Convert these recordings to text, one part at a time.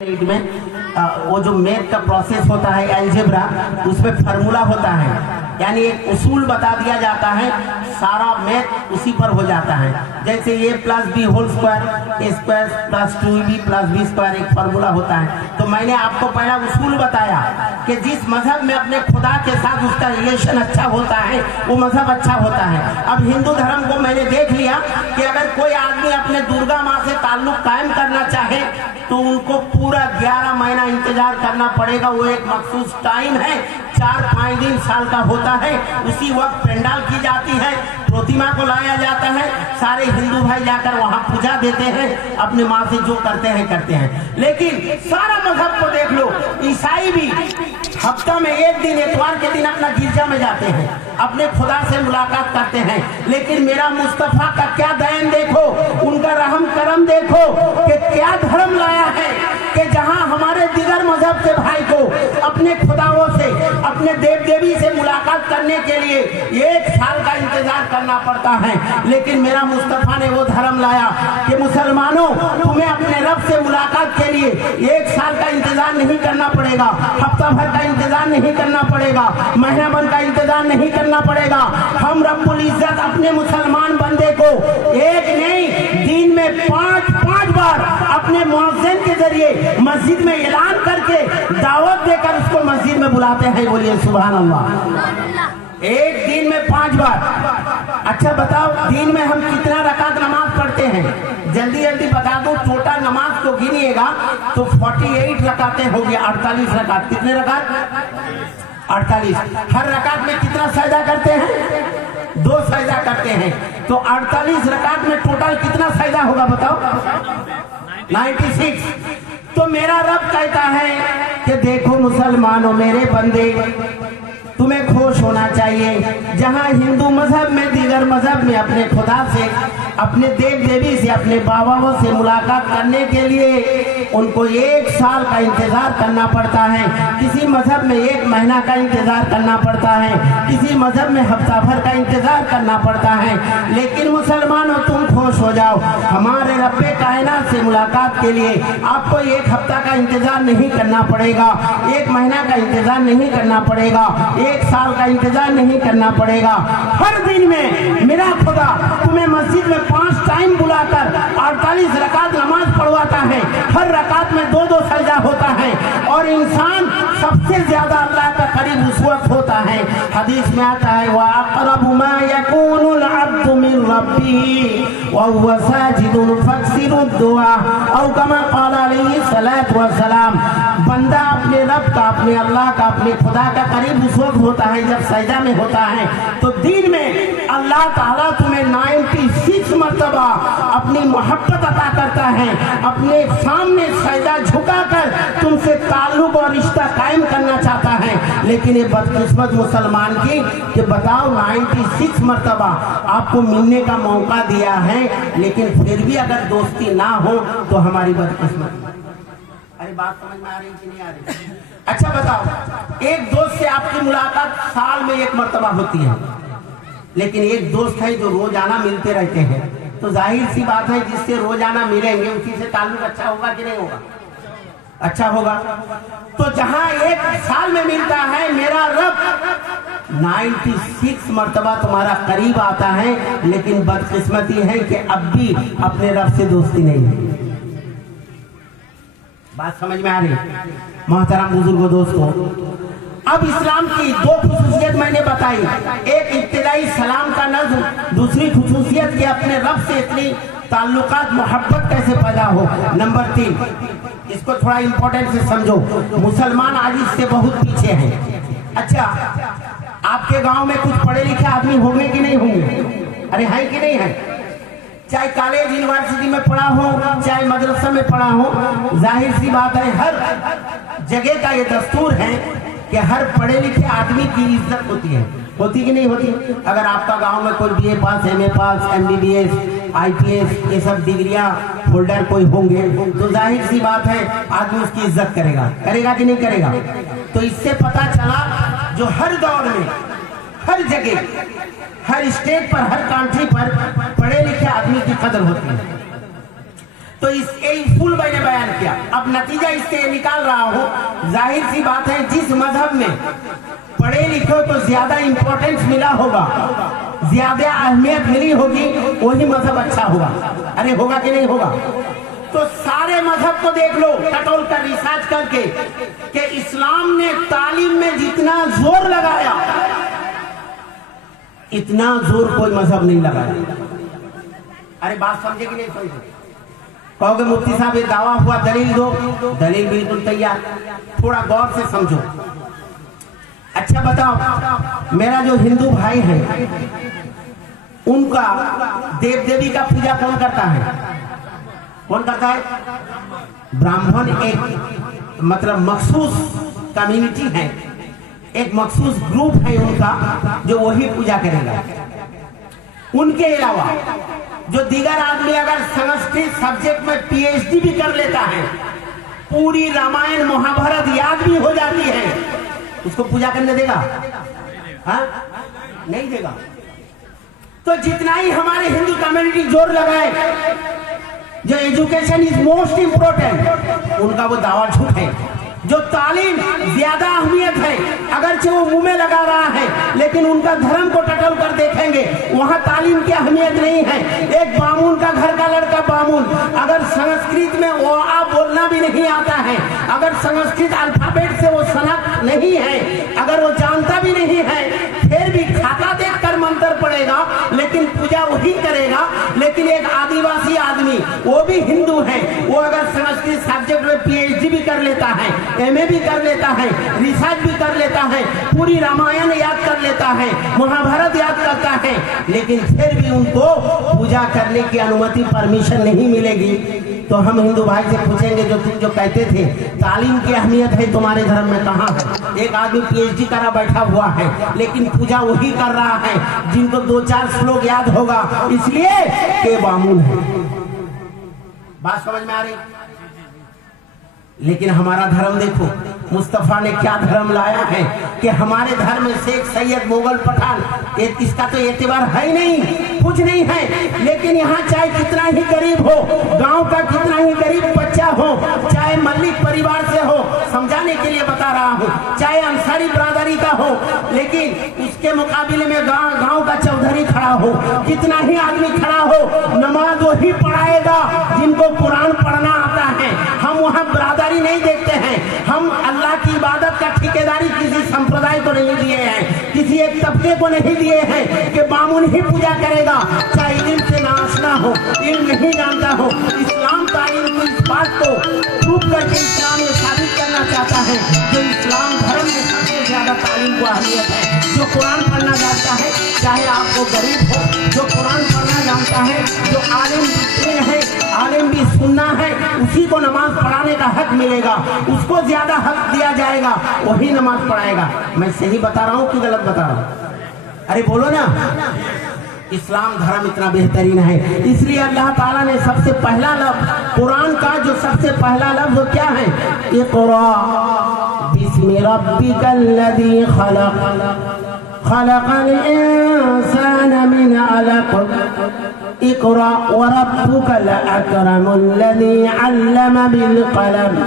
में वो जो मैथ का प्रोसेस होता है एल्जेब्रा, उसमें फार्मूला होता है, यानी एक उसूल बता दिया जाता है, सारा मैथ उसी पर हो जाता है। जैसे a plus B whole square A square plus 2b plus B square एक फार्मूला होता है। तो मैंने आपको पहला उसूल बताया कि जिस मजहब में अपने खुदा के साथ उसका रिलेशन अच्छा होता है वो मजहब अच्छा होता है। अब हिंदू धर्म को मैंने देख लिया कि अगर कोई आदमी अपने दुर्गा माँ से ताल्लुक कायम करना चाहे तो उनको पूरा 11 महीना इंतजार करना पड़ेगा। वो एक मखसूस टाइम है, 4-5 दिन साल का होता है। उसी वक्त पंडाल की जाती है, प्रतिमा को लाया जाता है, सारे हिंदू भाई जाकर वहां पूजा देते हैं, अपने माँ से जो करते हैं। लेकिन सारा मजहब को देख लो, ईसाई भी हफ्ता में एक दिन इतवार के दिन अपना गिरजा में जाते हैं, अपने खुदा से मुलाकात करते हैं। लेकिन मेरा मुस्तफा का क्या दयन देखो, उनका रहम करम देखो कि क्या धर्म लाया है कि जहां हमारे दिगर मजहब के भाई को अपने खुदाओं से, अपने देव देवी से मुलाकात करने के लिए 1 साल का इंतजार करना पड़ता है। लेकिन मेरा मुस्तफा ने वो धर्म लाया कि मुसलमानों, तुम्हें अपने रब से मुलाकात के लिए 1 साल का इंतजार नहीं करना पड़ेगा, हफ्ता भर का इंतजार नहीं करना पड़ेगा, महीना भर का इंतजार नहीं करना पड़ेगा। हम रब्बुल इज्जत अपने मुसलमान बंदे को एक नहीं, दिन में 5 बार अपने मुअज्जिन के जरिए मस्जिद में ऐलान करके दावत देकर उसको मस्जिद में बुलाते हैं। बोलिए सुभान अल्लाह। एक दिन में 5 बार। अच्छा बताओ, दिन में हम कितना रकात नमाज पढ़ते हैं? जल्दी जल्दी बता दो, टोटल नमाज को गिनिएगा तो 48 रकातें हो गई, 48 रकात। कितने रकात? 48। हर रकात में कितना सजदा करते हैं? 2 सजदा करते हैं। तो 48 रकात में टोटल कितना सजदा होगा बताओ? 96। तो मेरा रब कहता है कि देखो मुसलमानों, मेरे बंदे, तुम्हें खुश होना चाहिए। जहां हिंदू मजहब में, दीगर मजहब में अपने खुदा से, अपने देव देवी से, अपने बाबाओं से मुलाकात करने के लिए उनको 1 साल का इंतजार करना पड़ता है। किसी मजहब में 1 महीना का इंतजार करना पड़ता है, किसी मजहब में हफ्ता भर का इंतजार करना पड़ता है। लेकिन मुसलमानों, तुम खुश हो जाओ, हमारे रब्बे कायनात से मुलाकात के लिए आपको 1 हफ्ता का इंतजार नहीं करना पड़ेगा, 1 महीना का इंतजार नहीं करना पड़ेगा, 1 साल का इंतजार नहीं करना पड़ेगा। हर दिन में मेरा खुदा तुम्हें मस्जिद में 5 टाइम बुलाकर 48 रकात नमाज पढ़वाता है। हर रकात में 2-2 सजदा होता है और इंसान सबसे ज्यादा अल्लाह का करीब उस वक्त होता है। हदीस में आता है, व अक़रबु मा यकूनुल अब्दु मिन रब्बिही व हुवा साजिदुन फक्सिरु दुआ औ कमा क़ाल अलैहि सलातु व सलाम। बंदा अपने रब का, अपने अल्लाह का, अपने खुदा का करीब उस वक्त होता है जब सजदा में होता है। तो दिन में अल्लाह ताला तुम्हें 96 मर्तबा अपनी मोहब्बत अता करता है, अपने सामने सजदा झुकाकर तुमसे ताल्लुक और रिश्ता कायम करना चाहता है। लेकिन ये बदकिस्मत मुसलमान की कि बताओ, 96 मर्तबा आपको मिलने का मौका दिया है, लेकिन फिर भी अगर दोस्ती ना हो तो हमारी बदकिस्मत। अरे बात समझ में आ रही कि नहीं आ रही? अच्छा बताओ, एक दोस्त से आपकी मुलाकात साल में 1 मर्तबा होती है, लेकिन एक दोस्त है जो रोजाना मिलते रहते हैं, तो जाहिर सी बात है जिससे रोजाना मिलेंगे उसी से ताल्लुक अच्छा होगा कि नहीं होगा? अच्छा होगा। तो जहां 1 साल में मिलता है, मेरा रब 96 मर्तबा तुम्हारा करीब आता है, लेकिन बदकिस्मती है कि अब भी अपने रब से दोस्ती नहीं है। बात समझ में आ रही? मोहतरम बुजुर्गों, दोस्तों, अब इस्लाम की 2 खुसूसियत मैंने बताई। एक इब्तिदाई सलाम का नज़्म, दूसरी खुसूसियत कि अपने रब से इतनी ताल्लुकात, मोहब्बत कैसे पैदा हो। नंबर 3, इसको थोड़ा इंपॉर्टेंट से समझो। मुसलमान आज इससे बहुत पीछे हैं। अच्छा, आपके गांव में कुछ पढ़े लिखे आदमी होंगे कि नहीं होंगे? अरे हैं कि नहीं है? चाहे कॉलेज यूनिवर्सिटी में पढ़ा हो, चाहे मदरसा में पढ़ा हो, जाहिर सी बात है हर जगह का ये दस्तूर है कि हर पढ़े लिखे आदमी की इज्जत होती है। होती कि नहीं होती? अगर आपका गांव में कोई BA पास, MA पास, MBBS, IPS ये सब डिग्रियां होल्डर कोई होंगे तो जाहिर सी बात है आदमी उसकी इज्जत करेगा। करेगा कि नहीं करेगा? तो इससे पता चला जो हर दौर में, हर जगह, हर स्टेट पर, हर कंट्री पर पढ़े लिखे आदमी की कदर होती है। तो इस फुल मैंने बयान किया। अब नतीजा इससे ये निकाल रहा हूं, जाहिर सी बात है जिस मजहब में पढ़े लिखे तो ज्यादा इंपॉर्टेंस मिला होगा, ज्यादा अहमियत मिली होगी, वही मजहब अच्छा होगा। अरे होगा कि नहीं होगा? तो सारे मजहब को देख लो टटोल कर, रिसर्च करके, कि इस्लाम ने तालीम में जितना जोर लगाया इतना जोर कोई मजहब नहीं लगाया। अरे बात समझे कि नहीं समझे? कहोगे मुफ्ती साहब ये दावा हुआ, दलील दो। दलील बिल्कुल तैयार, थोड़ा गौर से समझो। अच्छा बताओ, मेरा जो हिंदू भाई है उनका देव देवी का पूजा कौन करता है? कौन करता है? ब्राह्मण एक मतलब मखसूस कम्युनिटी है, एक मखसूस ग्रुप है उनका जो वही पूजा करेगा। उनके अलावा जो दीगर आदमी अगर संस्कृत सब्जेक्ट में पीएचडी भी कर लेता है, पूरी रामायण महाभारत याद भी हो जाती है, उसको पूजा करने देगा? हाँ, नहीं देगा। तो जितना ही हमारे हिंदू कम्युनिटी जोर लगाए जो एजुकेशन इज मोस्ट इम्पोर्टेंट, उनका वो दावा झूठ है। जो तालीम ज्यादा अहमियत है, अगरचे वो मुंह में लगा रहा है, लेकिन उनका धर्म को टटोल कर देखेंगे, वहाँ तालीम की अहमियत नहीं है। एक बामून का घर का लड़का बामून, अगर संस्कृत में ओ आ बोलना भी नहीं आता है, अगर संस्कृत अल्फाबेट से वो सनक नहीं है, अगर वो जानता भी नहीं है, फिर भी खाता देख कर मंत्र पड़ेगा, लेकिन पूजा वही करेगा। लेकिन एक आदिवासी आदमी, वो भी हिंदू है, वो अगर संस्कृत सब्जेक्ट में पीएचडी भी कर लेता है, एमए भी कर लेता है, रिसर्च भी कर लेता है, पूरी रामायण याद कर लेता है, महाभारत याद करता है, लेकिन फिर भी उनको पूजा करने की अनुमति परमिशन नहीं मिलेगी। तो हम हिंदू भाई से पूछेंगे, जो तुम जो कहते थे तालीम की अहमियत है तुम्हारे धर्म में, कहाँ है? एक आदमी पीएचडी करा बैठा हुआ है, लेकिन पूजा वही कर रहा है जिनको 2-4 श्लोक याद होगा, इसलिए के बामून है। बात समझ में आ रही? लेकिन हमारा धर्म देखो, मुस्तफा ने क्या धर्म लाया है कि हमारे धर्म में शेख सैयद मुगल पठान, इसका तो एतबार है ही नहीं, कुछ नहीं है। लेकिन यहाँ चाहे कितना ही गरीब हो, गांव का कितना ही गरीब बच्चा हो, चाहे मल्लिक परिवार से हो, समझाने के लिए बता रहा हूँ, चाहे अंसारी बरादरी का हो, लेकिन उसके मुकाबले में गांव का चौधरी खड़ा हो, कितना ही आदमी खड़ा हो, नमाज वही पढ़ाएगा जिनको कुरान पढ़ना आता है। हम वहाँ बरादरी नहीं देखते हैं, हम अल्लाह की इबादत का ठेकेदारी किसी संप्रदाय को नहीं दिए हैं, किसी एक तबके को नहीं दिए हैं कि बामुन ही पूजा करेगा, चाहे इल्म से ना आशना हो, इल्म नहीं जानता हो। इस्लाम तालीम को इस बात को प्रूव करके इस्लाम में साबित करना चाहता है, जो इस्लाम धर्म में सबसे ज्यादा तालीम को अहमियत है। जो कुरान पढ़ना जानता है, चाहे आपको गरीब हो, जो कुरान पढ़ना जानता है, जो आलिम है, आलिम भी सुनना है, उसी को नमाज पढ़ाने का हक मिलेगा, उसको ज्यादा हक दिया जाएगा, वही नमाज पढ़ाएगा। मैं सही बता रहा हूँ कि गलत बता रहा हूँ? अरे बोलो ना। इस्लाम धर्म इतना बेहतरीन है, इसलिए अल्लाह ताला ने सबसे पहला लफ्ज कुरान का, जो सबसे पहला लफ्ज क्या है? इक़रा बिस्मि रब्बिकल लज़ी खलक़ खलक़ल इंसान मिन अलक़ इक़रा व रब्बुकल अकरमुल लज़ी अल्लम बिल क़लम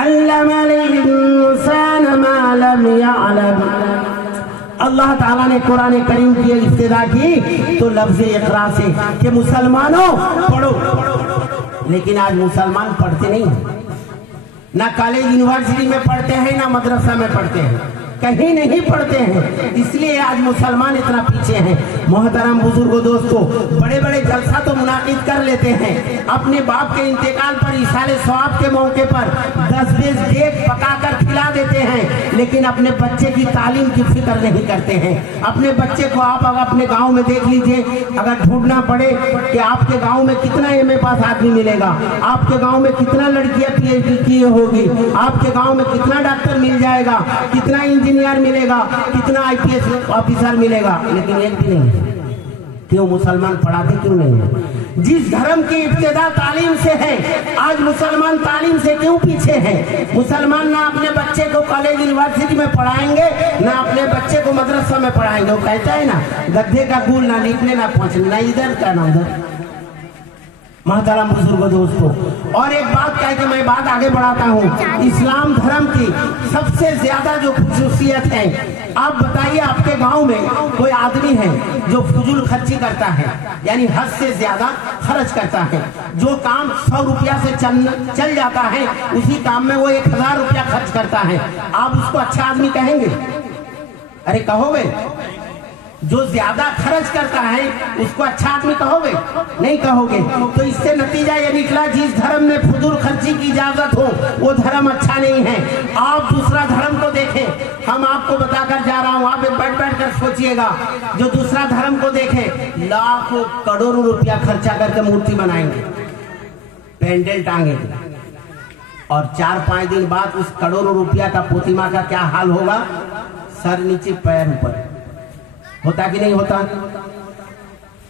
अल्लमल इंसान मा लम यअलम। अल्लाह ताला ने कुरान करीम की इब्तिदा की तो लफ्ज़ इक़रा से कि मुसलमानों पढ़ो, लेकिन आज मुसलमान पढ़ते नहीं, ना कॉलेज यूनिवर्सिटी में पढ़ते हैं, ना मदरसा में पढ़ते हैं, कहीं नहीं पढ़ते हैं, इसलिए आज मुसलमान इतना पीछे हैं। मोहतरम बुजुर्गों, दोस्तों, बड़े बड़े जलसा तो मुनाकिद कर लेते हैं, अपने बाप के इंतकाल पर इसाले सवाब के मौके पर 10-20 देख पका कर खिला देते हैं, लेकिन अपने बच्चे की तालीम की फिक्र नहीं करते हैं। अपने बच्चे को आप अगर अपने गांव में देख लीजिए, अगर ढूंढना पड़े कि आपके गांव में कितना एमए पास आदमी मिलेगा, आपके गांव में कितना लड़कियां पीएचडी की होगी, आपके गांव में कितना डॉक्टर मिल जाएगा, कितना इंजीनियर मिलेगा, कितना आईपीएस ऑफिसर मिलेगा, लेकिन एक भी नहीं। क्यों? मुसलमान पढ़ाते क्यों नहीं है? जिस धर्म की इब्तिदा तालीम से है, आज मुसलमान तालीम से क्यों पीछे हैं? मुसलमान ना अपने बच्चे को कॉलेज यूनिवर्सिटी में पढ़ाएंगे, ना अपने बच्चे को मदरसा में पढ़ाएंगे। वो कहता है ना, गड्ढे का गुल ना निकले ना पहुंचने, ना इधर का ना उधर। محترم بزرگوں دوستوں، اور ایک بات کہہ کے میں بات آگے بڑھاتا ہوں، اسلام دھرم کی سب سے زیادہ جو خصوصیت ہے، آپ بتائیے آپ کے گاؤں میں کوئی آدمی ہے جو فضول خرچی کرتا ہے، یعنی حد سے زیادہ خرچ کرتا ہے، جو کام 100 روپیہ سے چل جاتا ہے اسی کام میں وہ 1000 روپیہ خرچ کرتا ہے، آپ اس کو اچھا آدمی کہیں گے؟ ارے کہو گے؟ جو زیادہ خرچ کرتا ہے اس کو اچھا آدمی کہو گے؟ نہیں کہو گے۔ تو اس سے نتیجہ یہ نکلا جس دھرم میں فضول خرچی کی اجازت ہو وہ دھرم اچھا نہیں ہے۔ آپ دوسرا دھرم کو دیکھیں، ہم آپ کو بتا کر جا رہا ہوں، آپ بیٹھ کر سوچئے گا، جو دوسرا دھرم کو دیکھیں، لاکھوں کروڑوں روپیہ خرچہ کر کے مورتی بنائیں گے، پینڈل ٹانگیں گے، اور 4-5 دن بعد اس کروڑوں روپیہ کا پرتمہ کا کیا حال ہوگا؟ سر نیچے پیر اوپر، ہوتا کہ نہیں ہوتا؟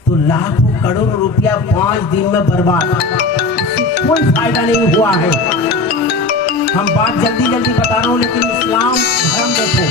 تو لاکھوں کروڑوں روپیہ 5 دن میں برباد، کوئی فائدہ نہیں ہوا ہے۔ ہم بات جلدی بتا رہا ہوں، لیکن اسلام دھرم دیکھو،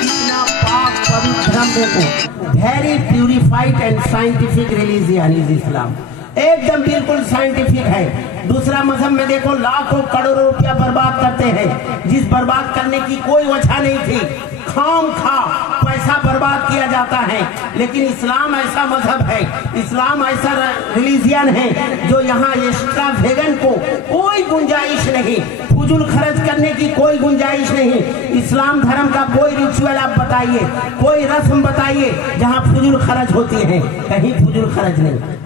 اتنا پاک پوتر دھرم دیکھو، very purified and scientific religion is Islam, ایک دم بالکل سائنٹیفک ہے۔ دوسرا مذہب میں دیکھو لاکھوں کروڑوں روپیہ برباد کرتے ہیں، جس برباد کرنے کی کوئی وجہ نہیں تھی، خام خواہ پیسہ برباد کیا جاتا ہے۔ لیکن اسلام ایسا مذہب ہے، اسلام ایسا ریلیجن ہے جو یہاں ایکسٹرا ویگن کو کوئی گنجائش نہیں، فضول خرچ کرنے کی کوئی گنجائش نہیں۔ اسلام دھرم کا کوئی ریچول آپ بتائیے، کوئی رسم بتائیے جہاں فضول خرچ ہوتی ہے، کہیں فضول خرچ نہیں۔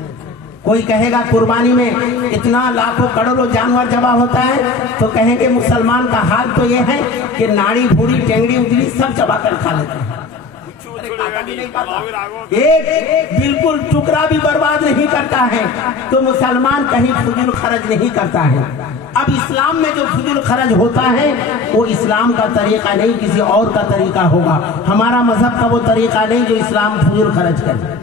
کوئی کہے گا قربانی میں اتنا لاکھوں کروڑوں جانور ذبح ہوتا ہے، تو کہیں گے مسلمان کا حال تو یہ ہے کہ ناڑی بھوڑی ٹینگڑی اجڑی سب چبا کر کھا لیتے ہیں، ایک بالکل ٹکڑا بھی برباد نہیں کرتا ہے۔ تو مسلمان کہیں فضول خرچ نہیں کرتا ہے۔ اب اسلام میں جو فضول خرچ ہوتا ہے وہ اسلام کا طریقہ نہیں، کسی اور کا طریقہ ہوگا، ہمارا مذہب کا وہ طریقہ نہیں جو اسلام فضول خرچ کرے۔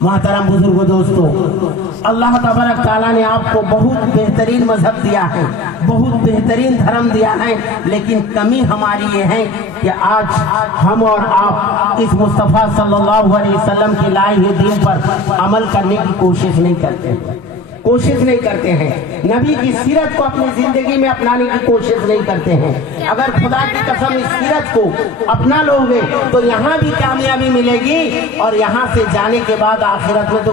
محترم بزرگوں دوستو، اللہ تبارک تعالیٰ نے آپ کو بہت بہترین مذہب دیا ہے، بہت بہترین دھرم دیا ہے، لیکن کمی ہماری یہ ہے کہ آج ہم اور آپ اس مصطفیٰ صلی اللہ علیہ وسلم کی لائے ہوئے دین پر عمل کرنے کی کوشش نہیں کرتے ہیں، نبی کی سیرت کو اپنی زندگی میں اپنانے کی کوشش نہیں کرتے ہیں۔ اگر خدا کی قسم اس سیرت کو اپنا لو گے تو یہاں بھی کامیابی ملے گی، اور یہاں سے جانے کے بعد آخرت میں تو